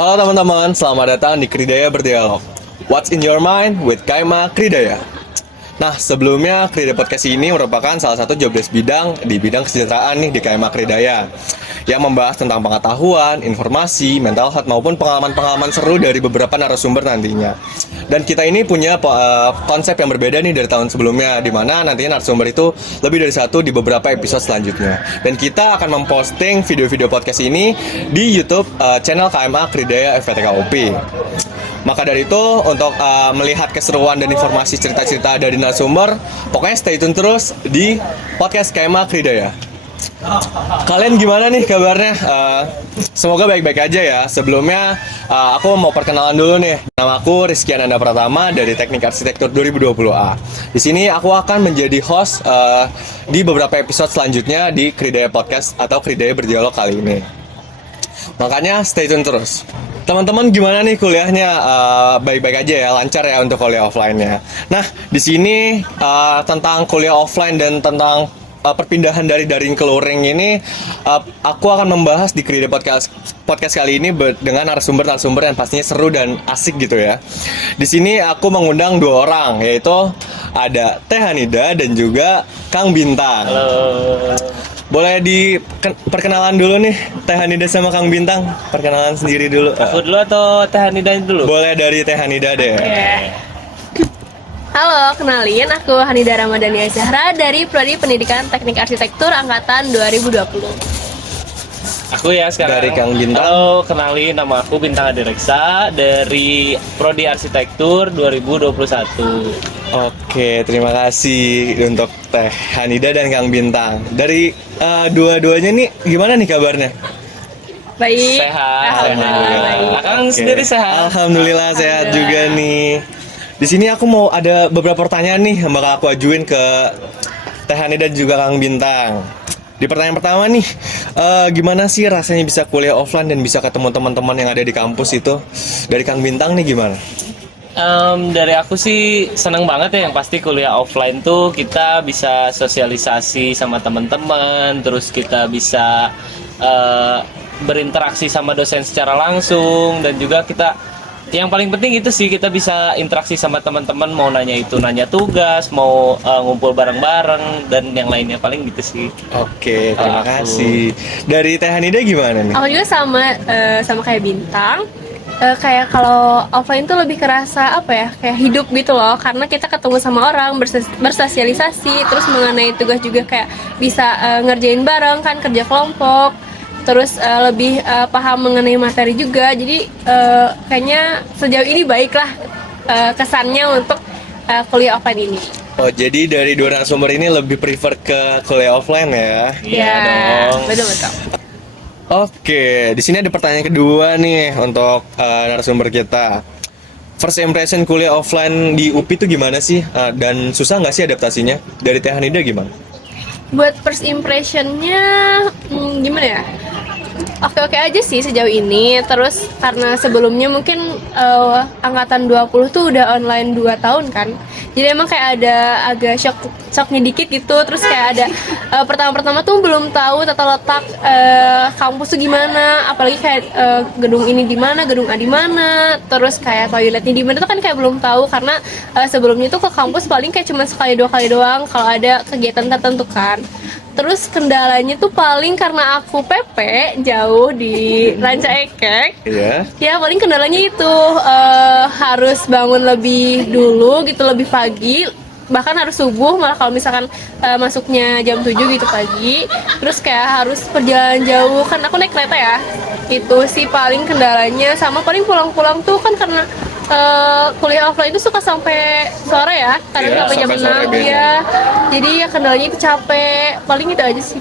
Halo teman-teman, selamat datang di Kridaya Berdialog. What's in your mind with Kaima Kridaya. Nah, sebelumnya Kridaya Podcast ini merupakan salah satu jobdesk bidang di bidang kesejahteraan nih di Kaima Kridaya yang membahas tentang pengetahuan, informasi, mental health maupun pengalaman-pengalaman seru dari beberapa narasumber nantinya. Dan kita ini punya konsep yang berbeda nih dari tahun sebelumnya, di mana nantinya narasumber itu lebih dari satu di beberapa episode selanjutnya. Dan kita akan memposting video-video podcast ini di YouTube channel KMA Kridaya FPTKOP. Maka dari itu, untuk melihat keseruan dan informasi cerita-cerita dari narasumber, pokoknya stay tune terus di podcast KMA Kridaya. Kalian gimana nih kabarnya? Semoga baik-baik aja ya. Sebelumnya aku mau perkenalan dulu nih. Nama aku Rizky Ananda Pratama dari Teknik Arsitektur 2020A. Di sini aku akan menjadi host di beberapa episode selanjutnya di Kridaya Podcast atau Kridaya Berdialog kali ini. Makanya stay tune terus. Teman-teman gimana nih kuliahnya? Baik-baik aja ya, lancar ya untuk kuliah offline-nya. Nah, di sini tentang kuliah offline dan tentang perpindahan dari daring ke luring ini, aku akan membahas di Kridaya podcast kali ini dengan narasumber yang pastinya seru dan asik gitu ya. Di sini aku mengundang dua orang, yaitu ada Teh Hanida dan juga Kang Bintang. Halo. Boleh perkenalan dulu nih Teh Hanida sama Kang Bintang. Perkenalan sendiri dulu. Aku dulu atau Teh Hanida dulu? Boleh dari Teh Hanida deh. Halo, kenalin aku Hanida Ramadhania Zahra dari Prodi Pendidikan Teknik Arsitektur Angkatan 2020. Aku ya sekarang. Dari Kang Bintang. Halo, kenalin nama aku Bintang Adireksa dari Prodi Arsitektur 2021. Oke, terima kasih untuk Teh Hanida dan Kang Bintang. Dari dua-duanya nih gimana nih kabarnya? Baik. Sehat. Alhamdulillah baik. Akang sendiri sehat. Alhamdulillah sehat juga nih. Di sini aku mau ada beberapa pertanyaan nih yang bakal aku ajuin ke Teh Hanida dan juga Kang Bintang. Di pertanyaan pertama nih, gimana sih rasanya bisa kuliah offline dan bisa ketemu teman-teman yang ada di kampus itu? Dari Kang Bintang nih gimana? Dari aku sih seneng banget ya, yang pasti kuliah offline tuh kita bisa sosialisasi sama teman-teman, terus kita bisa berinteraksi sama dosen secara langsung, dan juga kita yang paling penting itu sih kita bisa interaksi sama teman-teman, mau nanya tugas, mau ngumpul bareng-bareng dan yang lainnya, paling gitu sih. Oke, terima kasih. Dari Teh Hanida gimana nih? Aku juga sama kayak Bintang. Kayak kalau offline tuh lebih kerasa apa ya, kayak hidup gitu loh, karena kita ketemu sama orang, bersosialisasi, terus mengenai tugas juga kayak bisa ngerjain bareng kan, kerja kelompok, terus lebih paham mengenai materi juga. Jadi kayaknya sejauh ini baiklah kesannya untuk kuliah offline ini. Oh, jadi dari dua narasumber ini lebih prefer ke kuliah offline ya? Iya dong. Betul. Oke, di sini ada pertanyaan kedua nih untuk narasumber kita. First impression kuliah offline di UPI itu gimana sih? Dan susah nggak sih adaptasinya? Dari Teh Hanida gimana? Buat first impressionnya gimana ya? Oke aja sih sejauh ini. Terus karena sebelumnya mungkin angkatan 20 tuh udah online 2 tahun kan. Jadi emang kayak ada agak shocknya dikit gitu. Terus kayak ada pertama-pertama tuh belum tahu tata letak kampus tuh gimana. Apalagi kayak gedung ini di mana, gedung A di mana, terus kayak toiletnya di mana tuh kan kayak belum tahu, karena sebelumnya tuh ke kampus paling kayak cuma sekali 2 kali doang kalau ada kegiatan tertentu kan. Terus kendalanya tuh paling karena aku PP jauh di Ranca Ekek. Iya. Ya paling kendalanya itu harus bangun lebih dulu gitu, lebih pagi. Bahkan harus subuh, malah kalau misalkan masuknya jam 7 gitu pagi. Terus kayak harus perjalanan jauh, kan aku naik kereta ya. Itu sih paling kendalanya. Sama paling pulang-pulang tuh kan karena kuliah offline itu suka sampai sore ya, kadang Iya, sampai jam sampai sore 6 biasanya. ya. Jadi ya kendalanya itu capek, paling itu aja sih.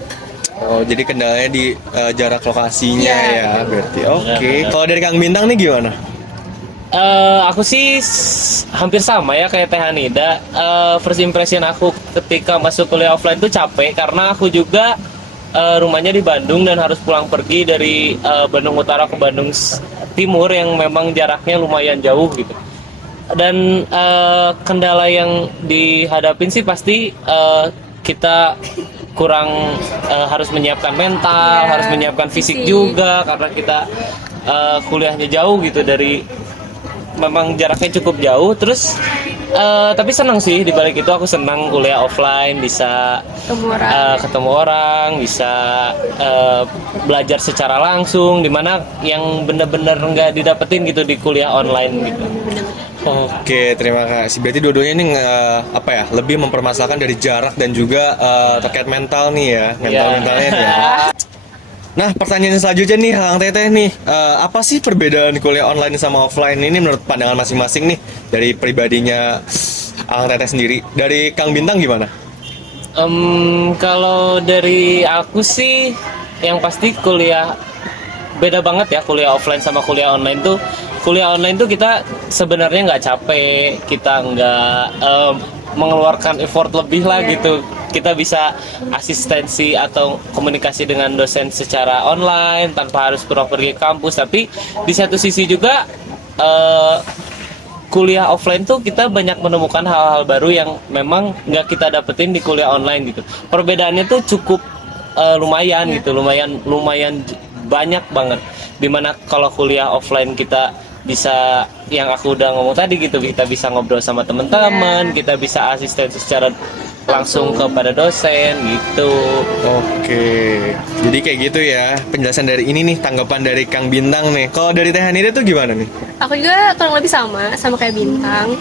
Oh, jadi kendalanya di jarak lokasinya Iya, ya, betul. berarti. Oke. Kalau dari Kang Bintang nih gimana? Aku sih hampir sama ya kayak Teh Hanida. First impression aku ketika masuk kuliah offline tuh capek, karena aku juga rumahnya di Bandung dan harus pulang pergi dari Bandung Utara ke Bandung Timur yang memang jaraknya lumayan jauh gitu. Dan kendala yang dihadapin sih pasti kita kurang harus menyiapkan mental, Iya, harus menyiapkan fisik fisik. juga karena kita kuliahnya jauh gitu dari memang jaraknya cukup jauh. Terus tapi senang sih, di balik itu aku senang kuliah offline, bisa Ketemu orang. ketemu orang, bisa belajar secara langsung, dimana yang bener-bener nggak didapetin gitu di kuliah online gitu. Oke, terima kasih. Berarti dua-duanya ini apa ya? Lebih mempermasalahkan dari jarak dan juga terkait mental nih ya, mentalnya nih ya. Nah, pertanyaan selanjutnya nih, Kang Teteh nih, apa sih perbedaan kuliah online sama offline ini menurut pandangan masing-masing nih dari pribadinya Kang Teteh sendiri? Dari Kang Bintang gimana? Kalau dari aku sih, yang pasti kuliah beda banget ya, kuliah offline sama kuliah online tuh. Kuliah online tuh kita sebenarnya nggak capek, kita nggak mengeluarkan effort lebih lah Iya. gitu. Kita bisa asistensi atau komunikasi dengan dosen secara online tanpa harus pergi ke kampus. Tapi di satu sisi juga kuliah offline tuh kita banyak menemukan hal-hal baru yang memang nggak kita dapetin di kuliah online gitu. Perbedaannya tuh cukup lumayan gitu, lumayan banyak banget. Dimana kalau kuliah offline kita bisa, yang aku udah ngomong tadi gitu, kita bisa ngobrol sama teman-teman, kita bisa asistensi secara langsung kepada dosen gitu. Oke, jadi kayak gitu ya penjelasan dari ini nih, tanggapan dari Kang Bintang nih. Kalau dari Teh Hanida tuh gimana nih? Aku juga kurang lebih sama kayak Bintang.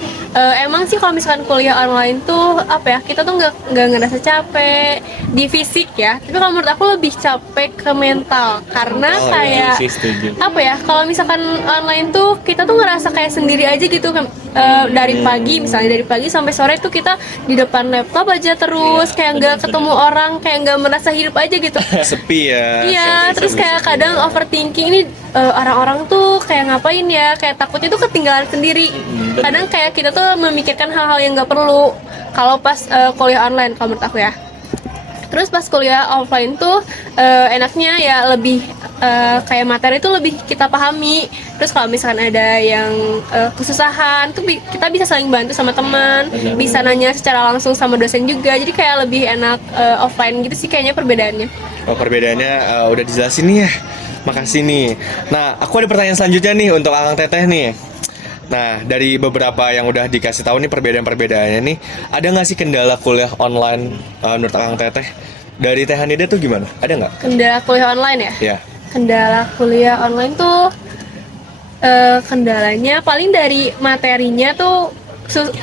Emang sih kalau misalkan kuliah online tuh apa ya, kita tuh nggak ngerasa capek di fisik ya. Tapi kalau menurut aku lebih capek ke mental karena Oh, kayak Sih, setuju. apa ya, kalau misalkan online tuh kita tuh ngerasa kayak sendiri aja gitu kan. Dari pagi, misalnya dari pagi sampai sore tuh kita di depan laptop aja terus, kayak nggak ketemu orang, kayak nggak merasa hidup aja gitu. Sepi ya. Iya, terus Sepi. kayak kadang overthinking ini, orang-orang tuh kayak ngapain ya, kayak takutnya tuh ketinggalan sendiri. bener. Kadang kayak kita tuh memikirkan hal-hal yang nggak perlu kalau pas kuliah online, kalau menurut aku ya. Terus pas kuliah offline tuh enaknya ya lebih kayak materi itu lebih kita pahami. Terus kalau misalkan ada yang kesusahan tuh kita bisa saling bantu sama teman, bisa nanya secara langsung sama dosen juga. Jadi kayak lebih enak offline gitu sih kayaknya perbedaannya. Oh, perbedaannya udah dijelasin nih ya. Makasih nih. Nah, aku ada pertanyaan selanjutnya nih untuk Akang Teteh nih. Nah, dari beberapa yang udah dikasih tahu nih perbedaan-perbedaannya nih, ada nggak sih kendala kuliah online menurut Akang Teteh? Dari Teh Hanida tuh gimana? Ada nggak? Kendala kuliah online ya? Ya. Kendala kuliah online tuh kendalanya paling dari materinya tuh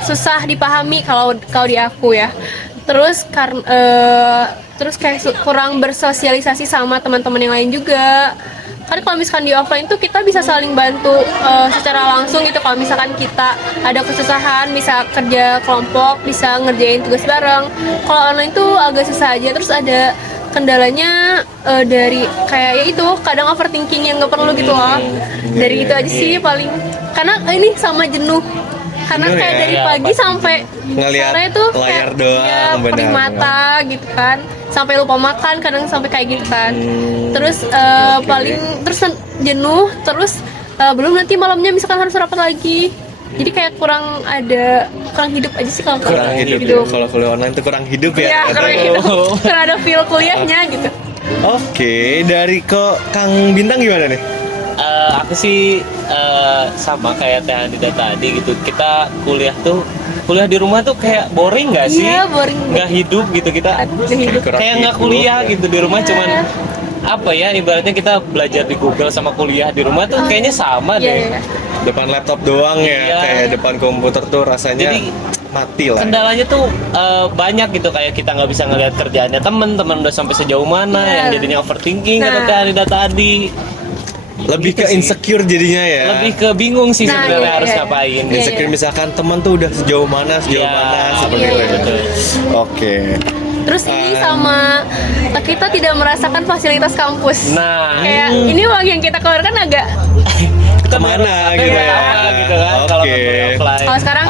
susah dipahami kalau di aku ya. Terus terus kayak kurang bersosialisasi sama teman-teman yang lain juga. Kan kalau misalkan di offline tuh kita bisa saling bantu secara langsung gitu. Kalau misalkan kita ada kesusahan, bisa kerja kelompok, bisa ngerjain tugas bareng. Kalau online tuh agak susah aja. Terus ada kendalanya dari kayak ya itu, kadang overthinking yang nggak perlu gitu loh. Dari itu aja sih paling. Karena ini sama jenuh. Karena Jenuh kayak ya? dari Ya, pagi pasti. sampai Ngeliat sore tuh layar kayak, doang, ya, benar, perih benar. mata gitu kan, sampai lupa makan, kadang sampai kayak gitu kan. Terus oke. paling terus jenuh, terus belum nanti malamnya misalkan harus rapat lagi. Jadi kayak kurang hidup aja sih kalau Kurang hidup ya. Kalau kuliah online tuh kurang hidup ya. Iya, kurang katanya. hidup. Kurang ada feel kuliahnya gitu. Oke, dari Kang Bintang gimana nih? Aku sih sama kayak Teh Hanida tadi gitu. Kita kuliah di rumah tuh kayak boring nggak sih? Iya, boring. Nggak hidup gitu kita. Nggak hidup. Kurang Kayak nggak hidup. kuliah gitu di rumah, Iya. cuman apa ya, ibaratnya kita belajar di Google sama kuliah di rumah tuh kayaknya sama Iya, deh. iya. Depan laptop doang ya, Iya. kayak depan komputer tuh rasanya Jadi, mati lah. Kendalanya tuh banyak gitu, kayak kita nggak bisa ngelihat kerjaannya teman udah sampai sejauh mana, Iya. yang jadinya overthinking Nah. kata Teh Hanida tadi. Lebih Gitu ke sih. insecure jadinya ya. Lebih ke bingung sih Nah, sebenarnya iya, harus iya. ngapain. Iya, Insecure misalkan teman tuh udah sejauh mana Iya, seperti iya, itu iya, ya. betul. Oke. Terus ini sama kita tidak merasakan fasilitas kampus. Nah, Kayak ini uang yang kita keluarkan agak. Kemana gitu ya? gitu kan kalau Oke. nggak kuliah offline. Kalau sekarang,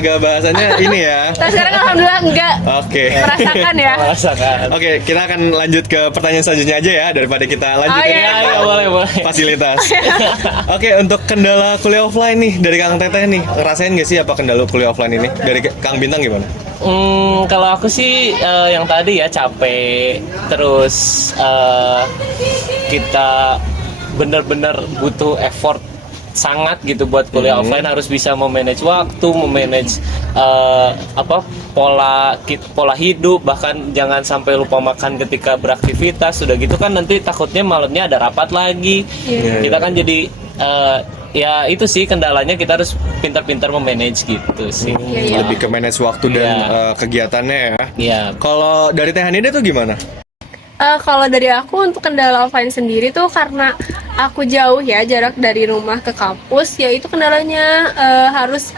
Agak bahasannya ini ya. tapi sekarang alhamdulillah enggak Oke. merasakan ya. Merasakan. Oke, kita akan lanjut ke pertanyaan selanjutnya aja ya, daripada kita lanjut Oh, ini iya. ke Ya, boleh. fasilitas. Oke, untuk kendala kuliah offline nih dari Kang Teteh nih, ngerasain gak sih apa kendala kuliah offline ini? Dari Kang Bintang gimana? Kalau aku sih yang tadi ya capek, terus kita benar-benar butuh effort sangat gitu buat kuliah offline, harus bisa memanage waktu, memanage pola hidup, bahkan jangan sampai lupa makan ketika beraktivitas. Sudah gitu kan nanti takutnya malamnya ada rapat lagi. Kita kan jadi ya itu sih kendalanya, kita harus pintar-pintar memanage gitu sih. Lebih ke manage waktu dan kegiatannya ya. Iya. Kalau dari Teh Hanida tuh gimana? Kalau dari aku untuk kendala offline sendiri tuh karena aku jauh ya jarak dari rumah ke kampus, ya itu kendalanya harus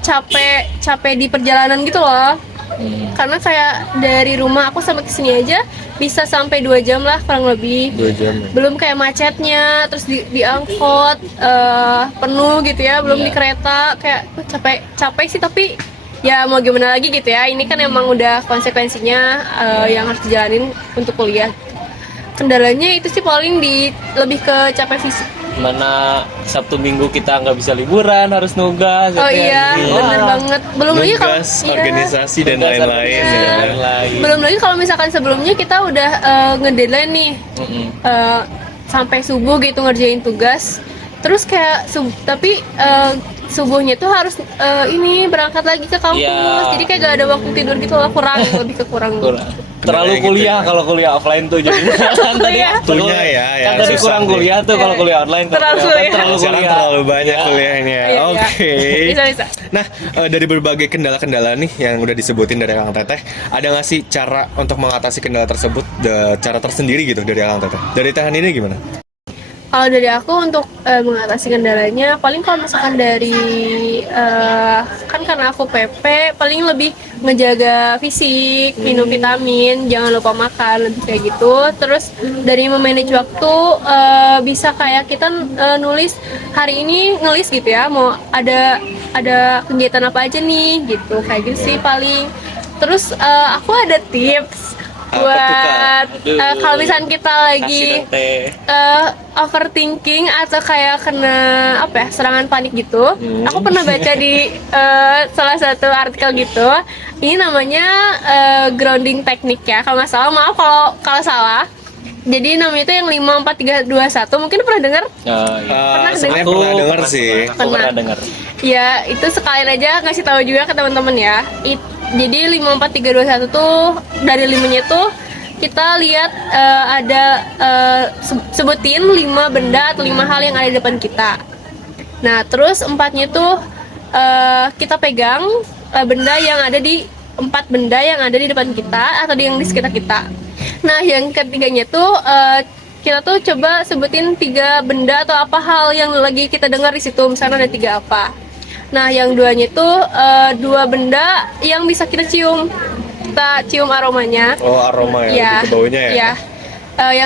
capek di perjalanan gitu loh. Karena kayak dari rumah aku sampai ke sini aja bisa sampai 2 jam lah kurang lebih. 2 jam. Belum kayak macetnya, terus di angkot penuh gitu ya, belum di kereta, kayak capek sih, tapi ya mau gimana lagi gitu ya, ini kan emang udah konsekuensinya yang harus dijalanin untuk kuliah. Kendalanya itu sih paling lebih ke capek fisik. Mana Sabtu Minggu kita nggak bisa liburan, harus nugas. Oh iya, bener banget. Belum lagi kalau Tugas, organisasi dan lain-lain. Belum lagi kalau misalkan sebelumnya kita udah ngedeadline nih sampai subuh gitu ngerjain tugas, terus kayak tapi subuhnya tuh harus ini berangkat lagi ke kampus, jadi kayak gak ada waktu tidur gitu lah, lebih ke kurang. Terlalu kuliah kalau kuliah offline tuh jadi kan tadi Waktunya ya, kan tadi kurang kuliah tuh kalau kuliah online, Sekarang terlalu banyak kuliahnya. Oke. Bisa. Nah, dari berbagai kendala-kendala nih yang udah disebutin dari Kang Teteh, ada nggak sih cara untuk mengatasi kendala tersebut, cara tersendiri gitu dari Kang Teteh? Dari Teh Hanida gimana? Kalau dari aku untuk mengatasi kendalanya, paling kalau misalkan dari kan karena aku PP, paling lebih ngejaga fisik, minum vitamin, jangan lupa makan, lebih kayak gitu. Terus dari memanage waktu, bisa kayak kita nulis hari ini, ngelis gitu ya, mau ada kegiatan apa aja nih gitu, kayak gitu sih paling. Terus aku ada tips buat kalau misalnya kita lagi overthinking atau kayak kena serangan panik gitu. Aku pernah baca di salah satu artikel gitu. Ini namanya grounding technique ya. Kalau nggak salah, maaf kalau salah. Jadi namanya itu yang 54321. Mungkin pernah dengar? Pernah dengar sih. Pernah dengar. Ya, itu sekalian aja ngasih tahu juga ke teman-teman ya. Jadi 54321 tuh dari 5-nya tuh kita lihat ada sebutin 5 benda atau 5 hal yang ada di depan kita. Nah, terus 4-nya tuh kita pegang benda yang ada di 4 benda yang ada di depan kita atau yang di sekitar kita. Nah, yang ketiganya tuh kita tuh coba sebutin 3 benda atau apa hal yang lagi kita dengar di situ. Misalnya ada 3 apa. Nah, yang 2-nya itu 2 benda yang bisa kita cium. Kita cium aromanya. Oh, aroma ya, lebih ke baunya ya. Iya.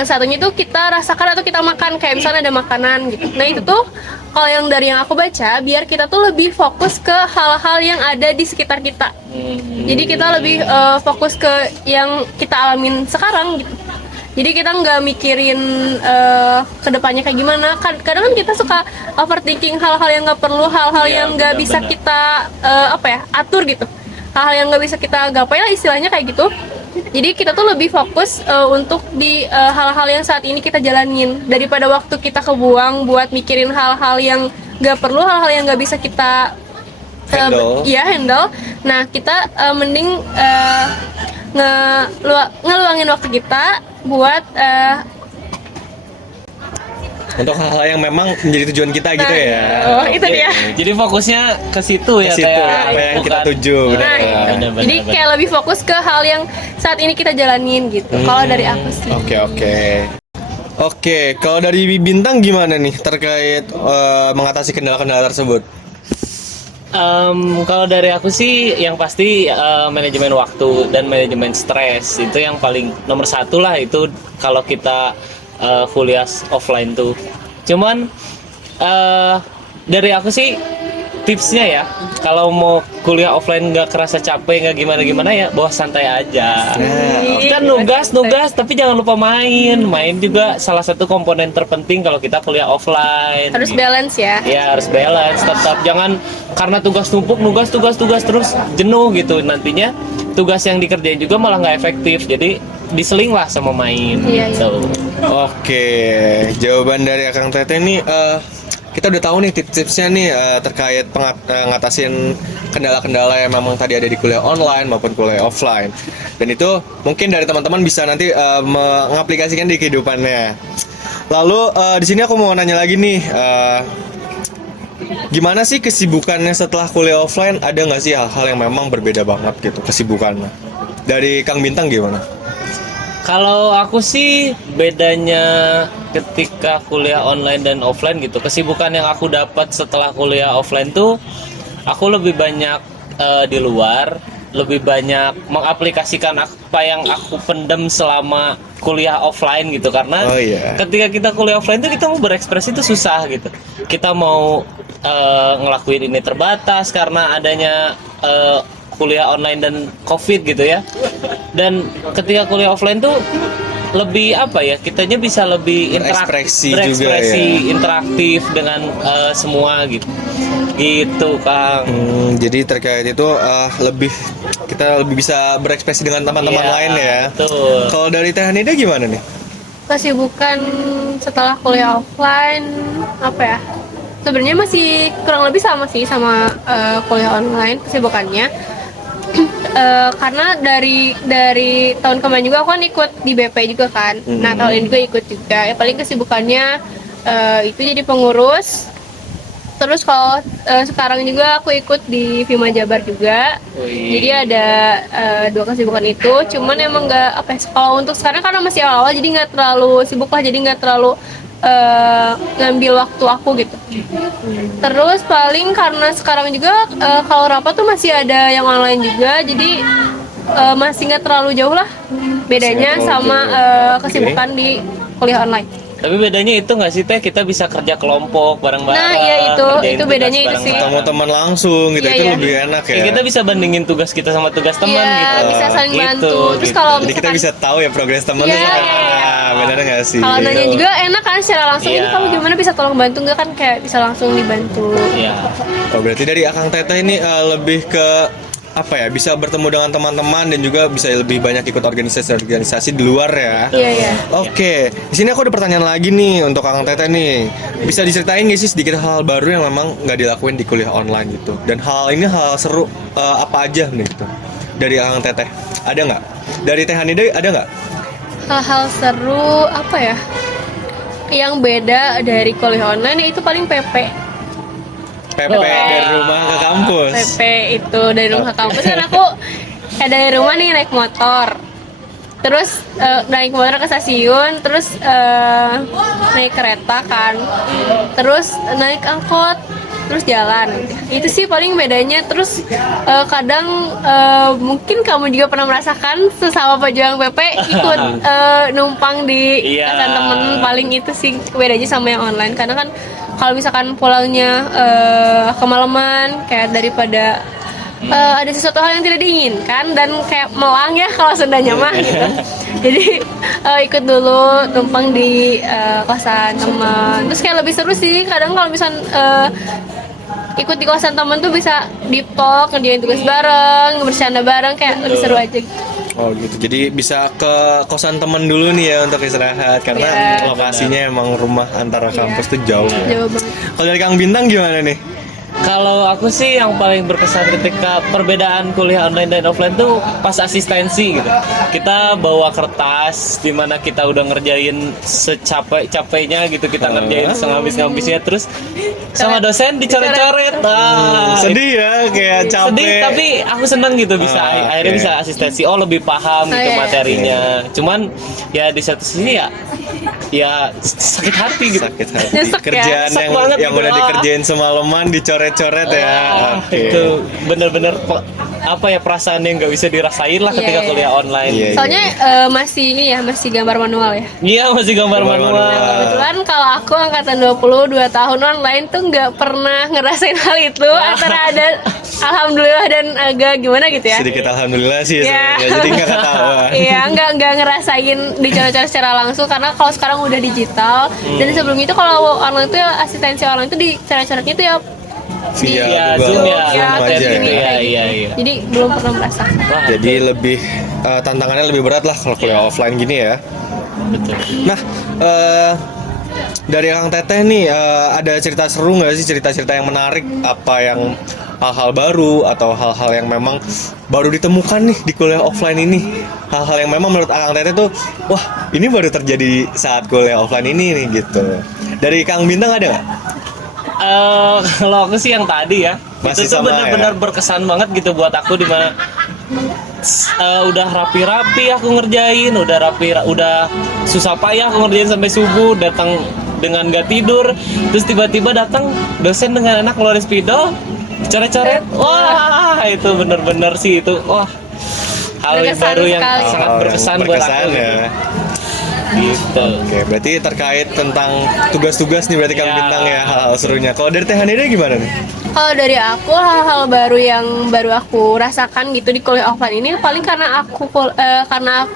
Yang satunya itu kita rasakan atau kita makan, kayak misalnya ada makanan gitu. Nah, itu tuh kalau yang dari yang aku baca, biar kita tuh lebih fokus ke hal-hal yang ada di sekitar kita. Jadi kita lebih fokus ke yang kita alamin sekarang gitu. Jadi kita nggak mikirin kedepannya kayak gimana. Kadang kan kita suka overthinking hal-hal yang nggak perlu, hal-hal yang nggak bisa kita atur gitu. Hal-hal yang nggak bisa kita gapai lah istilahnya kayak gitu. Jadi kita tuh lebih fokus untuk di hal-hal yang saat ini kita jalanin, daripada waktu kita kebuang buat mikirin hal-hal yang nggak perlu, hal-hal yang nggak bisa kita handle. Nah, kita mending ngeluangin waktu kita buat untuk hal-hal yang memang menjadi tujuan kita gitu ya. Oh, itu dia. Jadi fokusnya ke situ ya, apa yang kita tuju. Benar. Jadi kayak lebih fokus ke hal yang saat ini kita jalanin gitu. Kalau dari aku sih. Oke, kalau dari Bintang gimana nih terkait mengatasi kendala-kendala tersebut? Kalau dari aku sih yang pasti manajemen waktu dan manajemen stres itu yang paling nomor 1 lah, itu kalau kita kuliah offline tuh. Cuman dari aku sih tipsnya ya, kalau mau kuliah offline nggak kerasa capek nggak gimana ya bawa santai aja. Kan nugas tapi jangan lupa main juga salah satu komponen terpenting kalau kita kuliah offline. Harus gitu. balance ya. Ya harus balance, tetap jangan karena tugas numpuk tugas terus jenuh gitu, nantinya tugas yang dikerjain juga malah nggak efektif, jadi diseling lah sama main. Iya, gitu. Oke, jawaban dari Akang Teteh nih, kita udah tahu nih tips-tipsnya nih terkait ngatasin kendala-kendala yang memang tadi ada di kuliah online maupun kuliah offline. Dan itu mungkin dari teman-teman bisa nanti mengaplikasikan di kehidupannya. Lalu di sini aku mau nanya lagi nih, gimana sih kesibukannya setelah kuliah offline? Ada nggak sih hal-hal yang memang berbeda banget gitu kesibukannya? Dari Kang Bintang gimana? Kalau aku sih bedanya ketika kuliah online dan offline gitu, kesibukan yang aku dapat setelah kuliah offline tuh aku lebih banyak di luar, lebih banyak mengaplikasikan apa yang aku pendem selama kuliah offline gitu, karena ketika kita kuliah offline tuh kita mau berekspresi itu susah gitu. Kita mau ngelakuin ini terbatas karena adanya kuliah online dan COVID gitu ya. Dan ketika kuliah offline tuh lebih apa ya, kitanya bisa lebih berekspresi juga ya. Interaktif dengan semua gitu Kang. Jadi terkait itu kita lebih bisa berekspresi dengan teman-teman lain ya. Betul. Kalau dari Teh Hanida gimana nih? Kesibukan setelah kuliah offline apa ya? Sebenarnya masih kurang lebih sama sih sama kuliah online kesibukannya. Karena dari tahun kemarin juga aku kan ikut di BP juga kan. Nah tahun ini juga ikut juga. Ya, paling kesibukannya itu jadi pengurus. Terus kalau sekarang juga aku ikut di Vima Jabar juga. Jadi ada 2 kesibukan itu. Cuman emang nggak apa ya, kalau untuk sekarang karena masih awal-awal jadi nggak terlalu sibuk lah. Jadi nggak terlalu ngambil waktu aku gitu. Terus paling karena sekarang juga kalau rapat tuh masih ada yang online juga, jadi masih nggak terlalu jauh lah bedanya sama kesibukan di kuliah online. Tapi bedanya itu nggak sih Teh, kita bisa kerja kelompok bareng-bareng. Nah iya itu bedanya itu sih. Ketemu teman langsung gitu, itu lebih enak ya. Kita bisa bandingin tugas kita sama tugas teman gitu. Bisa saling bantu. Terus Gitu. kalau Jadi kita bisa tahu ya progres teman tuh benar nggak sih? Kalau nanya juga enak kan secara langsung, ini kamu gimana bisa tolong bantu nggak, kan kayak bisa langsung dibantu. Iya. Oh berarti dari Akang Teteh ini lebih ke apa ya, bisa bertemu dengan teman-teman dan juga bisa lebih banyak ikut organisasi di luar ya. Iya. Oke, di sini aku ada pertanyaan lagi nih untuk Akang Teteh nih. Bisa diceritain nggak sih sedikit hal baru yang memang nggak dilakuin di kuliah online gitu? Dan hal ini hal seru apa aja nih gitu? Dari Akang Teteh ada nggak? Dari Teh Hanida ada nggak? Hal-hal seru apa ya? Yang beda dari kuliah online itu paling PP. PP dari rumah ke kampus. PP itu dari rumah ke kampus kan aku dari rumah nih naik motor, terus naik motor ke stasiun, terus naik kereta kan, terus naik angkot, terus jalan. Itu sih paling bedanya. Terus kadang mungkin kamu juga pernah merasakan sesama pejuang PP ikut numpang di kosan temen. Paling itu sih bedanya sama yang online, karena kan kalau misalkan pulangnya kemalaman kayak daripada ada sesuatu hal yang tidak diinginkan dan kayak melang ya kalau Sundanya mah gitu. Jadi ikut dulu numpang di kosan teman. Terus kayak lebih seru sih kadang kalau misalkan ikut di kosan teman tuh bisa deep talk, ngerjain tugas bareng, bercanda bareng, kayak lebih seru aja gitu. Oh gitu, jadi bisa ke kosan teman dulu nih ya untuk istirahat karena lokasinya emang rumah antara kampus tuh jauh. Jauh banget. Kalau dari Kang Bintang gimana nih? Kalau aku sih yang paling berkesan ketika perbedaan kuliah online dan offline tuh pas asistensi gitu. Kita bawa kertas di mana kita udah ngerjain secapek-capeknya gitu, kita ngerjain senghabis-nghabisnya, terus sama dosen dicoret-coret. Sedih ya, kayak capek. Sedih, tapi aku seneng gitu bisa akhirnya bisa asistensi. Oh lebih paham gitu materinya. Cuman ya di satu sisi ya sakit hati gitu. Sakit hati. Nyesek Kerjaan ya. yang udah dikerjain semalaman dicoret-coret ya. Itu bener-bener apa ya, perasaan yang nggak bisa dirasain lah ketika Iya, iya. kuliah online. Iya, Soalnya masih ini ya, masih gambar manual ya. Iya, masih gambar Gambar manual. manual. Kebetulan kalau aku angkatan 22 tahun online tuh nggak pernah ngerasain hal itu. Antara ada alhamdulillah dan agak gimana gitu ya. Sedikit alhamdulillah sih Iya. sebenarnya. Jadi nggak ketahuan. Iya, nggak ngerasain dicoret-coret secara langsung karena kalau sekarang udah digital dan sebelumnya itu kalau online itu ya, asistensi online itu dicoret-coretnya itu ya Via Iya, Google Zoom ya, Zoom aja kayak ya. gini, Iya, kayak iya, gitu. iya. Jadi belum pernah merasakan. Wah, Jadi lebih tantangannya lebih berat lah kalau kuliah offline gini ya. betul. Nah, dari Kang Teteh nih ada cerita seru nggak sih, cerita-cerita yang menarik, apa yang hal-hal baru atau hal-hal yang memang baru ditemukan nih di kuliah offline ini, hal-hal yang memang menurut Kang Teteh tuh wah ini baru terjadi saat kuliah offline ini nih gitu. Dari Kang Bintang ada nggak? Kalau aku sih yang tadi ya, Masih itu tuh sama benar-benar ya? berkesan banget gitu buat aku, dimana udah rapi-rapi aku ngerjain, udah susah payah aku ngerjain sampai subuh, datang dengan gak tidur, terus tiba-tiba datang dosen dengan enak ngeluarin spidol, coret-coret, wah itu bener-bener sih itu, wah hal yang Berkesan baru yang sekali. sangat Hal yang berkesan buat aku berkesan ya. gitu. Oke, berarti terkait tentang tugas-tugas nih berarti Kang Ya. Bintang ya, hal-hal serunya. Kalau dari Teh Haneda gimana nih? Kalau dari aku hal-hal baru yang baru aku rasakan gitu di kuliah offline ini paling karena aku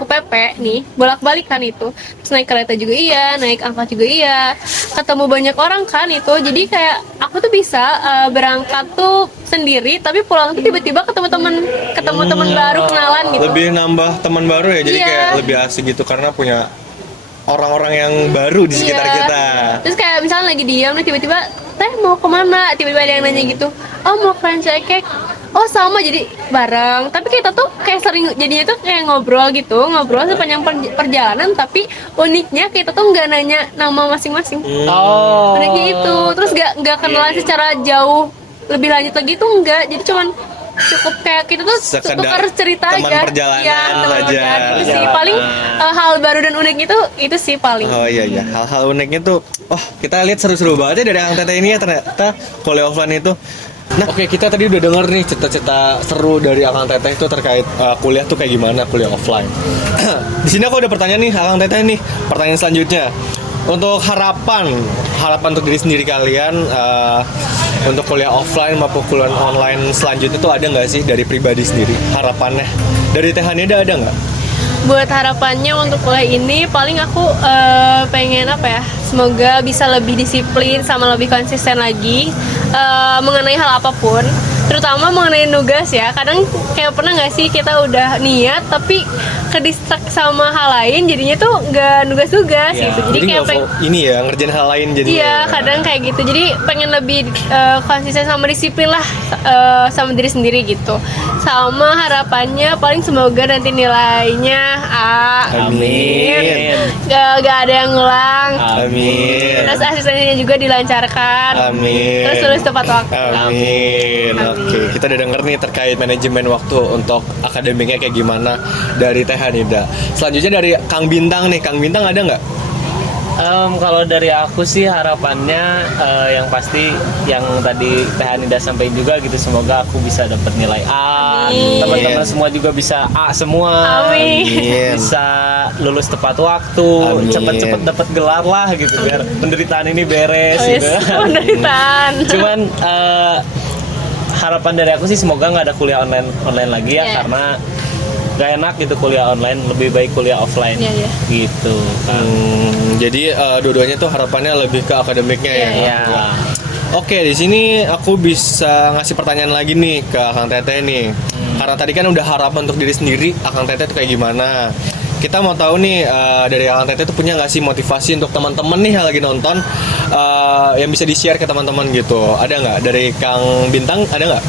PP nih bolak-balik kan itu, terus naik kereta juga iya, naik angkot juga iya, ketemu banyak orang kan itu, jadi kayak aku tuh bisa berangkat tuh sendiri tapi pulang tuh tiba-tiba ketemu teman baru, kenalan gitu. Lebih nambah teman baru ya, jadi Iya. kayak lebih asik gitu karena punya orang-orang yang baru di sekitar Iya. kita. Terus kayak misalnya lagi diam nih tiba-tiba Teh mau kemana? Tiba-tiba ada yang nanya gitu. Oh mau ke Rancakek. Oh sama, jadi bareng. Tapi kita tuh kayak sering jadinya tuh kayak ngobrol sepanjang perjalanan. Tapi uniknya kita tuh nggak nanya nama masing-masing. Oh. Udah gitu. Terus nggak kenalan secara jauh lebih lanjut lagi tuh nggak. Jadi cuman cukup kayak kita tuh Sekedar tukar cerita teman aja. perjalanan Iya, teman saja. perjalanan. Itu sih Ya. paling hal baru dan unik itu sih paling. Oh iya iya, hal-hal uniknya tuh, kita lihat seru-seru banget ya dari Kang Teteh ini ya, ternyata kuliah offline itu. Nah, oke, kita tadi udah denger nih cerita-cerita seru dari Kang Teteh itu terkait kuliah tuh kayak gimana kuliah offline. Di sini aku ada pertanyaan nih, Kang Teteh nih, pertanyaan selanjutnya. Untuk harapan untuk diri sendiri kalian untuk kuliah offline maupun kuliah online selanjutnya tuh ada nggak sih dari pribadi sendiri harapannya? Dari Teh Haneda ada nggak? Buat harapannya untuk kuliah ini paling aku pengen apa ya, semoga bisa lebih disiplin sama lebih konsisten lagi mengenai hal apapun, terutama mengenai nugas ya. Kadang kayak pernah nggak sih kita udah niat tapi kedistrak sama hal lain jadinya tuh nggak nugas-nugas Ya, gitu. Jadi kayak ini ya ngerjain hal lain jadi. iya, kadang kayak gitu. Jadi pengen lebih konsisten sama disiplin lah sama diri sendiri gitu. Sama harapannya paling semoga nanti nilainya A. Amin. Gak ada yang ngulang. Amin. Terus asistennya juga dilancarkan. Amin. Terus lulus tepat waktu. Amin. Oke, kita udah denger nih terkait manajemen waktu untuk akademiknya kayak gimana dari Teh Haneda. Selanjutnya dari Kang Bintang nih, Kang Bintang ada nggak? Kalau dari aku sih harapannya yang pasti yang tadi Teh Hanida sampaikan juga gitu, semoga aku bisa dapat nilai A, Amin. teman-teman semua juga bisa A semua, Amin. bisa lulus tepat waktu, Amin. cepet-cepet dapat gelar lah gitu biar penderitaan ini beres Oh, gitu. yes, penderitaan. Cuman harapan dari aku sih semoga nggak ada kuliah online lagi ya, Iya. karena gak enak gitu kuliah online, lebih baik kuliah offline. Iya, iya. Gitu. Jadi dua-duanya tuh harapannya lebih ke akademiknya ya. Iya. Oke, di sini aku bisa ngasih pertanyaan lagi nih ke Kang Teteh nih. Karena tadi kan udah harapan untuk diri sendiri, Kang Teteh tuh kayak gimana? Kita mau tahu nih dari Kang Teteh tuh punya nggak sih motivasi untuk teman-teman nih yang lagi nonton yang bisa di-share ke teman-teman gitu? Ada nggak? Dari Kang Bintang ada nggak?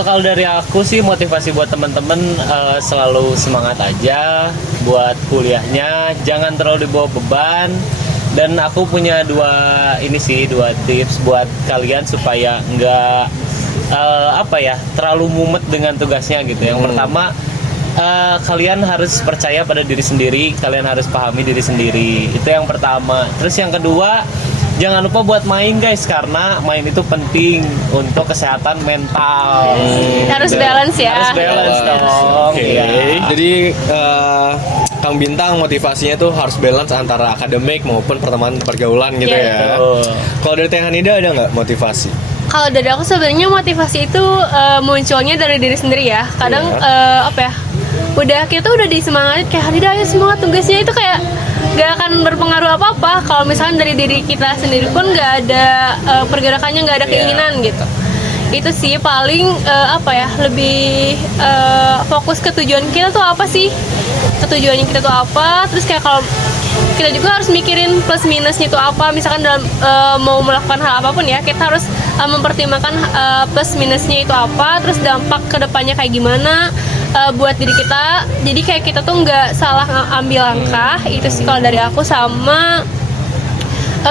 Kalau dari aku sih motivasi buat teman-teman selalu semangat aja buat kuliahnya, jangan terlalu dibawa beban. Dan aku punya dua tips buat kalian supaya nggak terlalu mumet dengan tugasnya gitu. Yang pertama, kalian harus percaya pada diri sendiri, kalian harus pahami diri sendiri. Itu yang pertama. Terus yang kedua, jangan lupa buat main guys, karena main itu penting untuk kesehatan mental. Harus balance ya. Harus balance dong. Oke. Iya. Jadi Kang Bintang motivasinya tuh harus balance antara akademik maupun pertemanan pergaulan gitu Iya, ya. betul. Kalau dari Teh Hanida ada nggak motivasi? Kalau dari aku sebenarnya motivasi itu munculnya dari diri sendiri ya. Kadang apa ya? Kita tuh udah disemangatin kayak Hanida ayo semangat tugasnya, itu kayak gak akan berpengaruh apa-apa kalau misalkan dari diri kita sendiri pun gak ada pergerakannya, gak ada keinginan gitu. Itu sih paling apa ya, lebih fokus ke tujuan kita tuh apa sih, ketujuannya kita tuh apa. Terus kayak kalau kita juga harus mikirin plus minusnya itu apa, misalkan dalam mau melakukan hal apapun ya, kita harus mempertimbangkan plus minusnya itu apa, terus dampak kedepannya kayak gimana buat diri kita. Jadi kayak kita tuh nggak salah ambil langkah. Itu sih kalau dari aku. Sama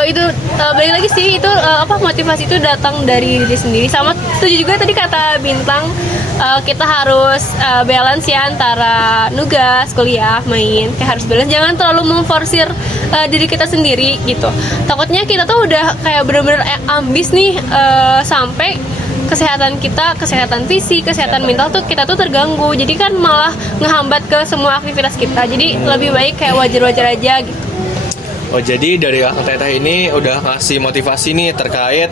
itu balik lagi sih, itu motivasi itu datang dari diri sendiri. Sama setuju juga tadi kata Bintang, kita harus balance ya antara nugas, kuliah, main. Kayak harus balance, jangan terlalu memforsir diri kita sendiri gitu. Takutnya kita tuh udah kayak bener-bener ambis nih, sampai kesehatan kita, kesehatan fisik, kesehatan mental tuh kita tuh terganggu. Jadi kan malah ngehambat ke semua aktivitas kita. Jadi lebih baik kayak wajar-wajar aja gitu. Oh, jadi dari Kang Teteh ini udah ngasih motivasi nih terkait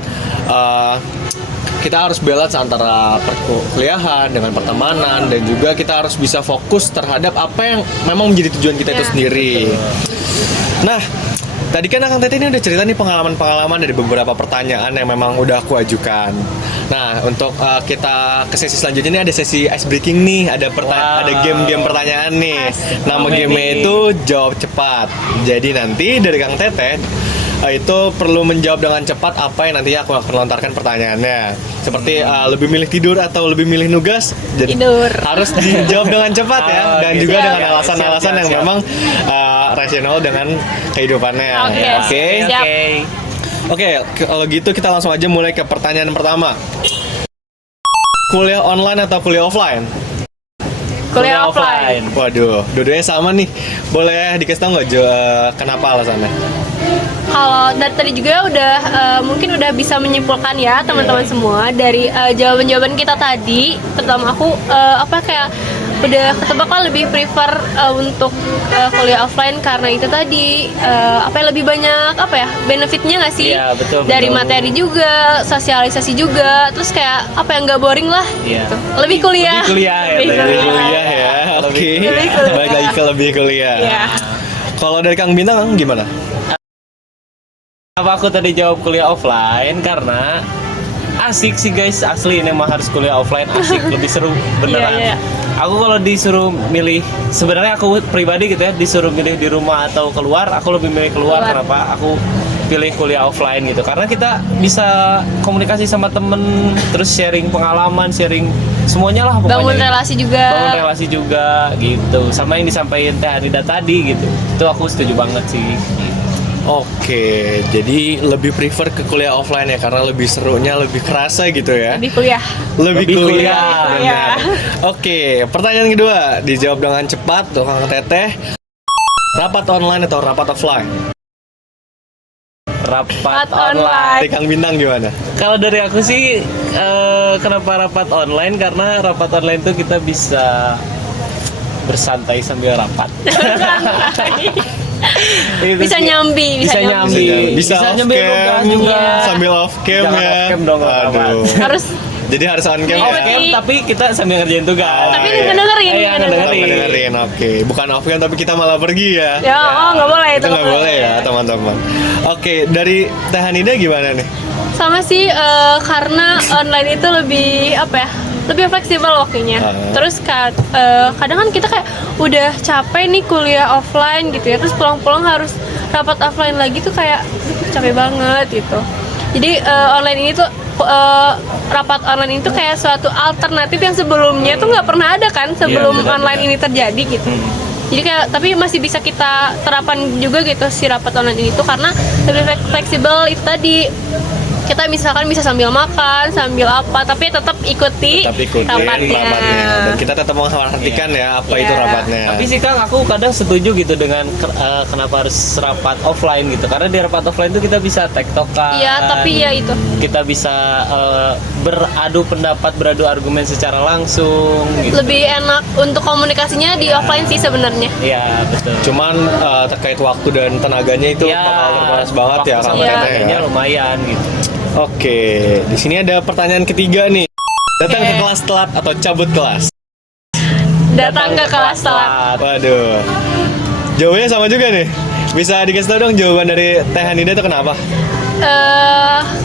kita harus balance antara perkuliahan dengan pertemanan, dan juga kita harus bisa fokus terhadap apa yang memang menjadi tujuan kita itu Ya. sendiri. Nah, tadi kan Kang Teteh ini udah cerita nih pengalaman-pengalaman dari beberapa pertanyaan yang memang udah aku ajukan. Nah, untuk kita ke sesi selanjutnya ini ada sesi ice breaking nih, ada ada game-game pertanyaan nih. Nama gamenya itu jawab cepat. Jadi nanti dari Kang Teteh itu perlu menjawab dengan cepat apa yang nantinya aku akan lontarkan pertanyaannya. Seperti lebih milih tidur atau lebih milih nugas. Jadi Tidur. harus dijawab dengan cepat ya, dan gitu. juga Siap. dengan alasan-alasan yang Siap. memang rasional dengan kehidupannya. Oke. Oke. Siap. Oke, kalau gitu kita langsung aja mulai ke pertanyaan pertama. Kuliah online atau kuliah offline? Kuliah offline. Waduh, dua-duanya sama nih. Boleh dikasih tahu nggak, Jo, kenapa alasannya? Kalau dari tadi juga udah mungkin udah bisa menyimpulkan ya teman-teman semua dari jawaban-jawaban kita tadi, terutama aku kayak udah ketebak lah lebih prefer untuk kuliah offline karena itu tadi lebih banyak benefitnya nggak sih? Iya, betul, Dari betul. materi juga, sosialisasi juga, terus kayak nggak boring lah. Iya. Gitu. Lebih kuliah. Lebih kuliah ya, Lebih Lebih kuliah. kuliah ya, oke. Lebih kuliah. Balik lagi ke lebih kuliah. Iya. Kalau dari Kang Bintang gimana? Apa aku tadi jawab kuliah offline karena asik sih guys, asli ini mah harus kuliah offline, asik, lebih seru beneran. Iya, iya. Aku kalau disuruh milih, sebenarnya aku pribadi gitu ya, disuruh milih di rumah atau keluar, aku lebih milih keluar. Kenapa? Aku pilih kuliah offline gitu, karena kita bisa komunikasi sama temen, terus sharing pengalaman, sharing semuanya lah pokoknya. Bangun relasi juga. Bangun relasi juga gitu, sama yang disampaikan Teh Hanida tadi gitu, itu aku setuju banget sih. Oke, jadi lebih prefer ke kuliah offline ya, karena lebih serunya lebih kerasa gitu ya. Lebih kuliah. Lebih Lebih kuliah. kuliah. benar. Iya. Oke, pertanyaan kedua dijawab dengan cepat tuh Kang Teteh. Rapat online atau rapat offline? Rapat online. online. Dari Kang Bintang gimana? Kalau dari aku sih kenapa rapat online? Karena rapat online tuh kita bisa bersantai sambil rapat. Itu Bisa sih. nyambi, Bisa nyambi. Bisa off nyambi cam nugas juga. sambil off cam Jangan ya. off cam dong, kalau Aduh. Harus Jadi harus on cam Off ya. cam tapi kita sambil ngerjain tugas. Tapi iya. ngedengerin, Iya, ngedengerin. Dengerin, oke. Bukan off cam tapi kita malah pergi ya. Ya, nggak boleh Itu nggak boleh ya teman-teman. Oke, dari Teh Hanida gimana nih? Sama sih karena online itu lebih lebih fleksibel waktunya. Terus kadang kan kita kayak udah capek nih kuliah offline gitu ya, terus pulang-pulang harus rapat offline lagi tuh kayak capek banget gitu. Jadi online ini tuh rapat online itu kayak suatu alternatif yang sebelumnya tuh nggak pernah ada kan sebelum benar, online benar. ini terjadi gitu. Jadi kayak tapi masih bisa kita terapkan juga gitu si rapat online ini tuh karena lebih fleksibel itu tadi. kita misalkan bisa sambil makan, sambil apa, tapi tetap ikuti rapatnya. Dan kita tetap memperhatikan ya apa itu Iya. rapatnya. Tapi sih Kang, aku kadang setuju gitu dengan kenapa harus rapat offline gitu. Karena di rapat offline itu kita bisa tektokan. Iya, tapi ya itu. Kita bisa beradu pendapat, beradu argumen secara langsung gitu. Lebih enak untuk komunikasinya di offline sih sebenarnya. Iya, betul. Cuman terkait waktu dan tenaganya itu Ya, bakal terbatas banget ya waktu Kang sama Iya. Teteh tenaganya ya. lumayan gitu. Oke, di sini ada pertanyaan ketiga nih. Datang ke Oke. kelas telat atau cabut kelas? Datang ke kelas telat. Waduh. Jawabannya sama juga nih. Bisa dikasih tau dong jawaban dari Teh Hanida itu kenapa?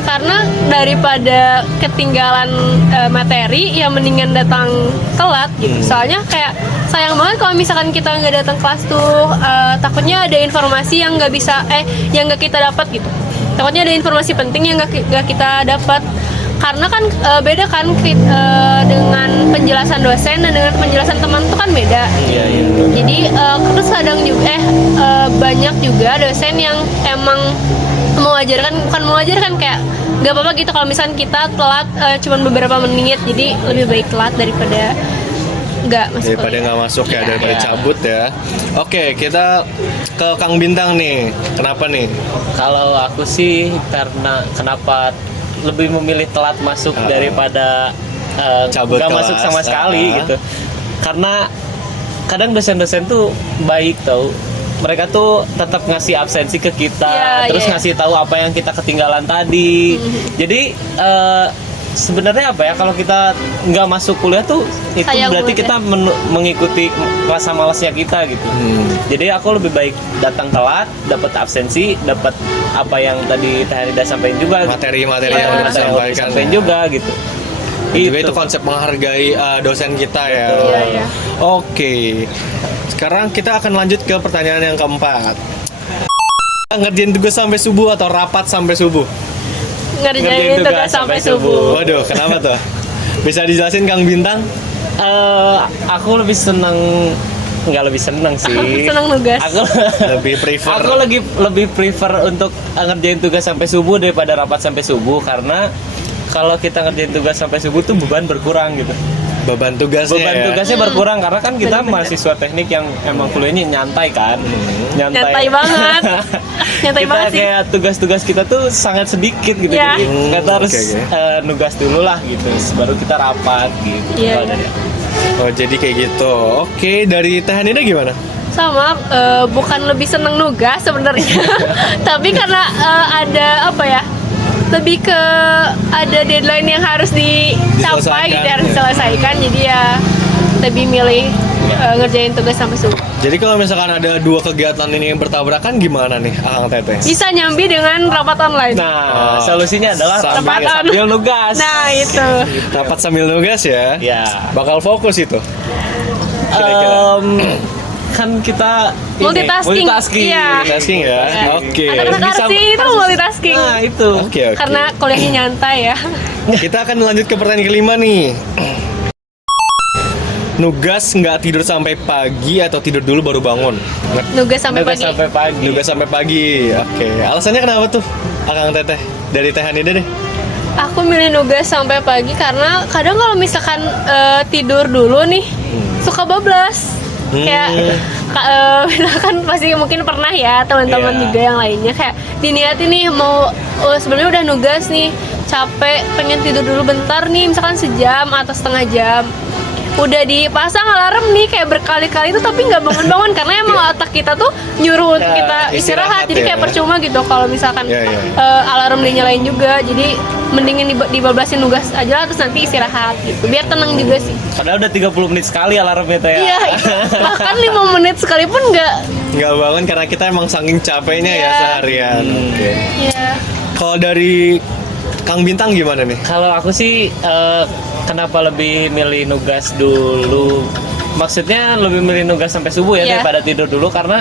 Karena daripada ketinggalan materi ya mendingan datang telat gitu. Soalnya kayak sayang banget kalau misalkan kita nggak datang kelas tuh, takutnya ada informasi yang nggak bisa yang nggak kita dapat gitu. Takutnya ada informasi penting yang nggak kita dapat. Karena kan beda kan dengan penjelasan dosen dan dengan penjelasan teman tuh kan beda. Iya, iya. Jadi terus kadang juga banyak juga dosen yang emang bukan mengajarkan kayak nggak apa-apa gitu kalau misalnya kita telat cuman beberapa menit, jadi lebih baik telat daripada nggak masuk Daripada kuliah. nggak masuk ya, Iya. daripada Iya. cabut ya. Oke, kita ke Kang Bintang nih. Kenapa nih? Kalau aku sih karena kenapa lebih memilih telat masuk daripada Cabut nggak kelas. masuk sama sekali gitu. Karena kadang dosen-dosen tuh baik tau. Mereka tuh tetap ngasih absensi ke kita, Iya, terus iya. ngasih tahu apa yang kita ketinggalan tadi. Jadi sebenarnya apa ya, kalau kita nggak masuk kuliah tuh itu Sayang berarti banget kita mengikuti rasa malasnya kita gitu. Jadi aku lebih baik datang telat, dapat absensi, dapat apa yang tadi Teh Hanida sampaikan juga, Materi-materi Iya. yang udah materi yang disampaikan. disampaikan Ya. juga gitu. Juga itu konsep menghargai dosen kita ya. Betul. Iya, iya. Oke. Sekarang kita akan lanjut ke pertanyaan yang keempat. Ngerjain tugas sampai subuh atau rapat sampai subuh? Ngerjain tugas sampai subuh. Waduh, kenapa tuh? Bisa dijelasin Kang Bintang? Aku lebih senang, nggak lebih senang sih. Senang nugas. Aku Lebih prefer. Aku lebih prefer untuk ngerjain tugas sampai subuh daripada rapat sampai subuh, karena kalau kita ngerjain tugas sampai subuh tuh beban berkurang gitu. beban tugasnya. Beban ya? tugasnya berkurang karena kan kita Bener-bener. mahasiswa teknik yang emang kuliahnya nyantai kan. Nyantai banget. Nyantai Kita banget sih. kayak tugas-tugas kita tuh sangat sedikit gitu. Ya. Jadi kita harus oke. nugas dulu lah gitu. Baru kita rapat gitu. Iya, Kalau iya. dari- Oh, jadi kayak gitu. Oke, dari Teh Hanida gimana? Sama, bukan lebih seneng nugas sebenarnya, tapi karena ada apa ya, lebih ke ada deadline yang harus dicapai gitu, Diselesaikan, harus ya. diselesaikan, jadi ya lebih milih ngerjain tugas sampai subuh. Jadi kalau misalkan ada dua kegiatan ini yang bertabrakan gimana nih, Akang Teteh? Bisa nyambi dengan rapat online. Nah, solusinya adalah Sambil- sambil nugas. Nah, itu. Rapat sambil nugas ya? Ya. Bakal fokus itu. Kira-kira. Kan kita ini, Multitasking. Iya. Multitasking ya? Oke. Anak-anak Bisa- arsi itu multitasking. Nah, itu. Oke. Karena kuliahnya nyantai ya. Kita akan lanjut ke pertanyaan kelima nih. Nugas nggak tidur sampai pagi atau tidur dulu baru bangun? Nugas sampai Nugas pagi. sampai pagi. Nugas sampai pagi. Oke. Alasannya kenapa tuh, Akang Teteh? Dari Teh Hanida deh. Aku milih nugas sampai pagi karena kadang kalau misalkan tidur dulu nih suka bablas. Kayak misalkan pasti mungkin pernah ya teman-teman Iya. juga yang lainnya kayak diniatin nih mau sebenarnya udah nugas nih, capek pengen tidur dulu bentar nih misalkan sejam atau setengah jam. Udah dipasang alarm nih kayak berkali-kali itu tapi nggak bangun-bangun karena emang otak kita tuh nyuruh untuk Ya, kita istirahat, jadi ya. kayak percuma gitu kalau misalkan Ya, ya. alarm dinyalain juga, jadi mendingin dibablasin nugas aja lah, terus nanti istirahat gitu biar tenang juga sih. Padahal udah 30 menit sekali alarmnya teh. Iya, bahkan 5 menit sekalipun nggak. Nggak bangun karena kita emang saking capeknya ya Iya. seharian. Oke. Iya. Kalau dari Kang Bintang gimana nih? Kalau aku sih kenapa lebih milih nugas dulu? Maksudnya lebih milih nugas sampai subuh ya Iya. daripada tidur dulu, karena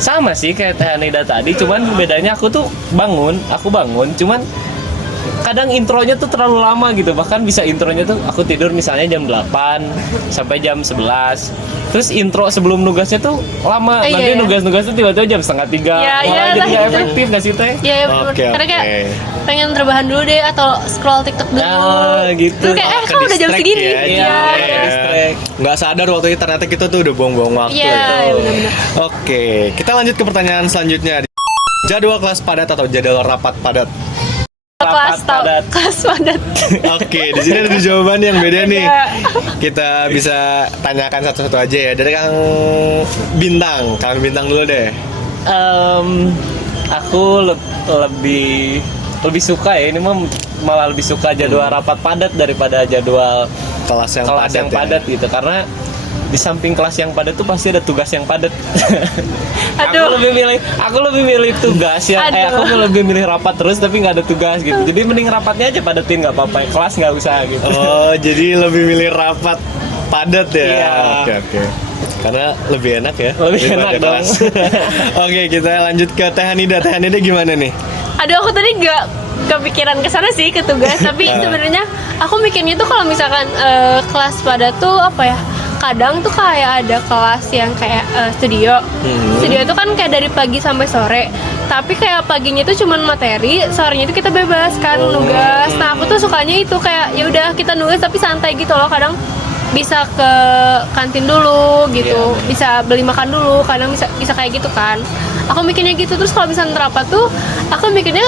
sama sih kayak Teh Hanida tadi, cuman bedanya aku tuh bangun, cuman kadang intronya tuh terlalu lama gitu, bahkan bisa intronya tuh aku tidur misalnya jam 8 sampai jam 11, terus intro sebelum nugasnya tuh lama, Iya, nanti iya. nugas-nugas tuh tiba-tiba jam 2:30, Iya, malah iya, jadi lah, nggak gitu. efektif nggak sih teh? Iya, bener. Oke, Karena kayak oke. pengen rebahan dulu deh atau scroll TikTok dulu. Gitu. Terus kayak kan udah jam Ke-distract segini. ya, Iya. iya. Nggak sadar waktu itu ternyata kita tuh udah buang-buang waktu. Iya, iya, benar-benar. Oke, kita lanjut ke pertanyaan selanjutnya. Jadwal kelas padat atau jadwal rapat padat? Kelas padat. kelas padat. Oke, di sini ada jawaban yang beda nih. Beda. Kita bisa tanyakan satu-satu aja ya. Dari Kang Bintang dulu deh. Aku lebih suka ya, ini mah malah lebih suka jadwal rapat padat daripada jadwal Kelas yang kelas padat yang ya. padat gitu, karena di samping kelas yang padat tuh pasti ada tugas yang padat. Aduh. aku lebih milih tugas ya. Aduh. Aku lebih milih rapat terus tapi nggak ada tugas gitu. Jadi mending rapatnya aja padatin, nggak apa-apa. Kelas nggak usah gitu. Oh, jadi lebih milih rapat padat ya? Iya. Oke. Karena lebih enak ya. Lebih daripada enak dong. kelas. Oke, kita lanjut ke Teh Hanida. Teh Hanida gimana nih? Aduh, aku tadi nggak kepikiran ke sana sih, ke tugas. Tapi sebenarnya aku mikirnya tuh kalau misalkan kelas padat tuh apa ya? Kadang tuh kayak ada kelas yang kayak studio. Studio tuh kan kayak dari pagi sampai sore. Tapi kayak paginya tuh cuman materi, sorenya itu kita bebas kan nugas. Nah, aku tuh sukanya itu kayak ya udah kita nugas tapi santai gitu loh. Kadang bisa ke kantin dulu gitu, bisa beli makan dulu, kadang bisa kayak gitu kan. Aku mikirnya gitu. Terus kalau misalnya rapat tuh aku mikirnya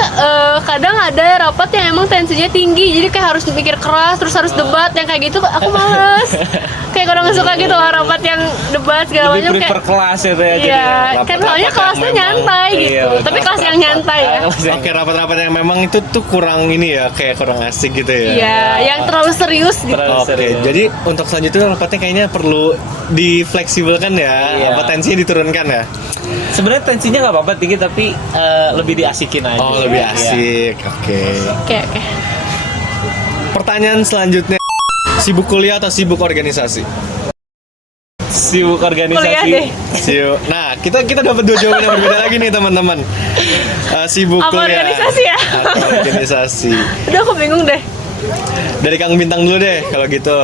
kadang ada rapat yang emang tensinya tinggi, jadi kayak harus mikir keras, terus harus debat yang kayak gitu, aku males. Kayak kurang suka gitu loh rapat yang debat segala Lebih macam prefer kayak. kelas ya Teh, jadi Iya, rapat-rapat kan soalnya yang kelasnya memang- nyantai gitu. Iya, Tapi kelas yang nyantai ya. Kelas yang- Oke, rapat-rapat yang memang itu tuh kurang ini ya, kayak kurang asik gitu ya. Iya, yang terlalu serius gitu. Terlalu Oke, serius. jadi untuk selanjutnya rapatnya kayaknya perlu difleksibelkan ya, Iya. apa tensinya diturunkan ya? Sebenarnya tensinya nggak apa-apa tinggi, tapi lebih diasikin aja. Oh, lebih Iya. asik. Oke. Oke. Pertanyaan selanjutnya, sibuk kuliah atau sibuk organisasi? Sibuk organisasi. Kuliah deh. Nah, kita dapat dua jawaban yang berbeda lagi nih teman-teman. Sibuk Apa kuliah organisasi ya? atau organisasi. Udah aku bingung deh. Dari Kang Bintang dulu deh kalau gitu.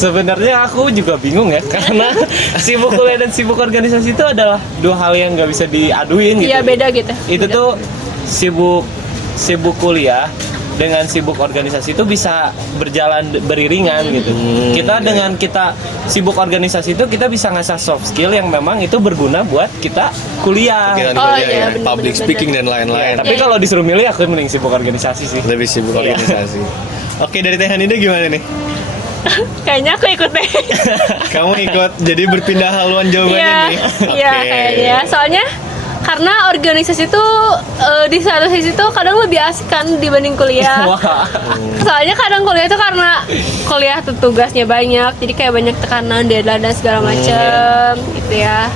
Sebenarnya aku juga bingung ya, karena sibuk kuliah dan sibuk organisasi itu adalah dua hal yang nggak bisa diaduin gitu. Iya, beda gitu. Itu tuh sibuk kuliah dengan sibuk organisasi itu bisa berjalan beriringan gitu. Dengan kita sibuk organisasi itu kita bisa ngasah soft skill yang memang itu berguna buat kita kuliah. Kita Oh, kuliah iya, ya, bener, public bener, speaking dan lain-lain. Tapi kalau disuruh milih aku mending sibuk organisasi sih. Lebih sibuk Iya. organisasi. Oke, dari Teh Hanida gimana nih? Kayaknya aku ikut deh. Kamu ikut jadi berpindah haluan jawabannya Iya, nih. iya Oke. kayaknya. Soalnya karena organisasi itu di satu sisi tuh kadang lebih asik kan dibanding kuliah. Wah. Soalnya kadang kuliah itu karena kuliah tuh tugasnya banyak, jadi kayak banyak tekanan, deadline dan segala macem gitu ya.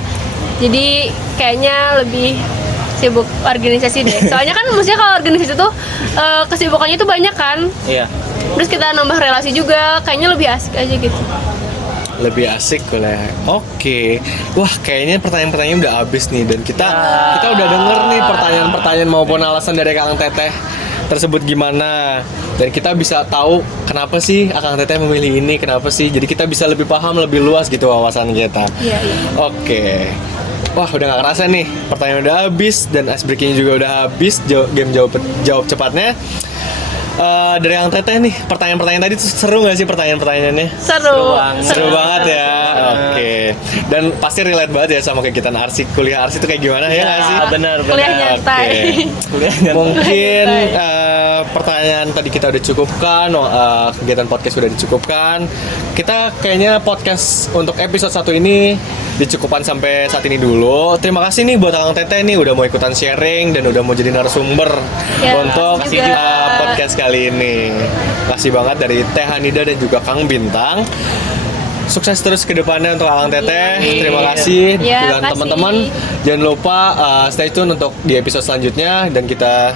Jadi kayaknya lebih sibuk organisasi deh. Soalnya kan maksudnya kalau organisasi tuh kesibukannya tuh banyak kan. Iya. Terus kita nambah relasi juga, kayaknya lebih asik aja gitu. Lebih asik kuliah. Oke. Wah, kayaknya pertanyaan-pertanyaan udah habis nih dan kita udah denger nih pertanyaan-pertanyaan maupun alasan dari Kang Teteh tersebut gimana. Dan kita bisa tahu kenapa sih Kang Teteh memilih ini, kenapa sih. Jadi kita bisa lebih paham, lebih luas gitu wawasan kita. Iya, iya. Oke. Wah, udah gak kerasa nih. Pertanyaan udah habis dan ice breakingnya juga udah habis. Game jawab cepatnya. Dari Kang Teteh nih, pertanyaan-pertanyaan tadi tuh seru gak sih pertanyaan-pertanyaannya? Seru. Seru banget ya. Oke. Dan pasti relate banget ya sama kegiatan arsi. Kuliah arsi itu kayak gimana ya nggak sih? Benar. Kuliah nyantai. Oke. Kuliah nyantai. Mungkin Santai. pertanyaan tadi kita udah cukupkan, kegiatan podcast sudah dicukupkan. Kita kayaknya podcast untuk episode 1 ini dicukupkan sampai saat ini dulu. Terima kasih nih buat Kang Teteh nih udah mau ikutan sharing dan udah mau jadi narasumber Ya, untuk makasih juga. podcast kali ini. Makasih banget dari Teh Hanida dan juga Kang Bintang. Sukses terus ke depannya untuk Kang Teteh. Terima kasih Ya, dan makasih. teman-teman. Jangan lupa stay tune untuk di episode selanjutnya dan kita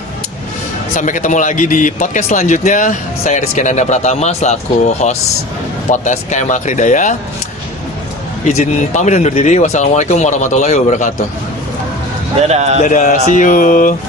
sampai ketemu lagi di podcast selanjutnya. Saya Rizky Nanda Pratama selaku host podcast KMA Kridaya. Izin pamit undur diri. Wassalamualaikum warahmatullahi wabarakatuh. Dadah. Dadah, see you.